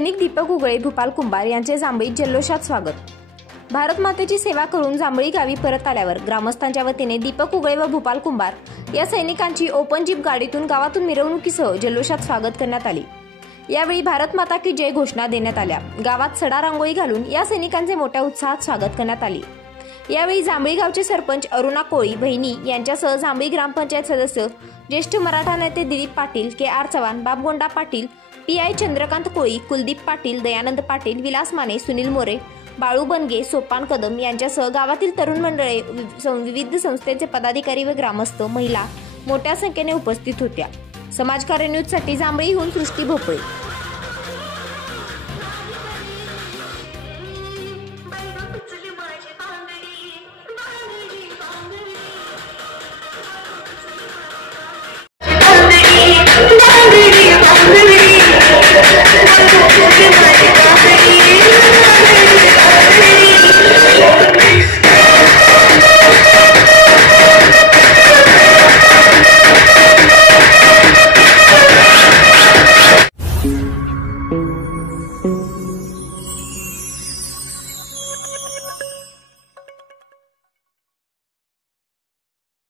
सैनिक दीपक उगळे भूपाल कुंभार यांचे जांभळीत जल्लोषात स्वागत। भारत मातेची सेवा करून जांभळी गावी परत आल्यावर ग्रामस्थांच्या वतीने दीपक उगळे व भूपाल कुंभार या सैनिकांची ओपन जीप गाडीतून गावातून मिरवणुकीसह जल्लोषात स्वागत करण्यात आले। यावेळी भारत माता की जय घोषणा देण्यात आल्या। गावात सडा रांगोळी घालून या सैनिकांचे मोठ्या उत्साहात स्वागत करण्यात आले। यावेळी जांभळी गावचे सरपंच अरुणा कोळी बहिणी यांच्यासह जांभळी ग्रामपंचायत सदस्य ज्येष्ठ मराठा नेते दिलीप पाटील, के.आर. चव्हाण, बाबगोंडा पाटील, पी.आय. चंद्रकांत कोळी, कुलदीप पाटील, दयानंद पाटील, विलास माने, सुनील मोरे, बाळू बनगे, सोपान कदम यांच्यासह गावातील तरुण मंडळे, विविध संस्थेचे पदाधिकारी व ग्रामस्थ, महिला मोठ्या संख्येने उपस्थित होत्या। समाजकार्य न्यूजसाठी जांभळीहून सृष्टी भोपळे।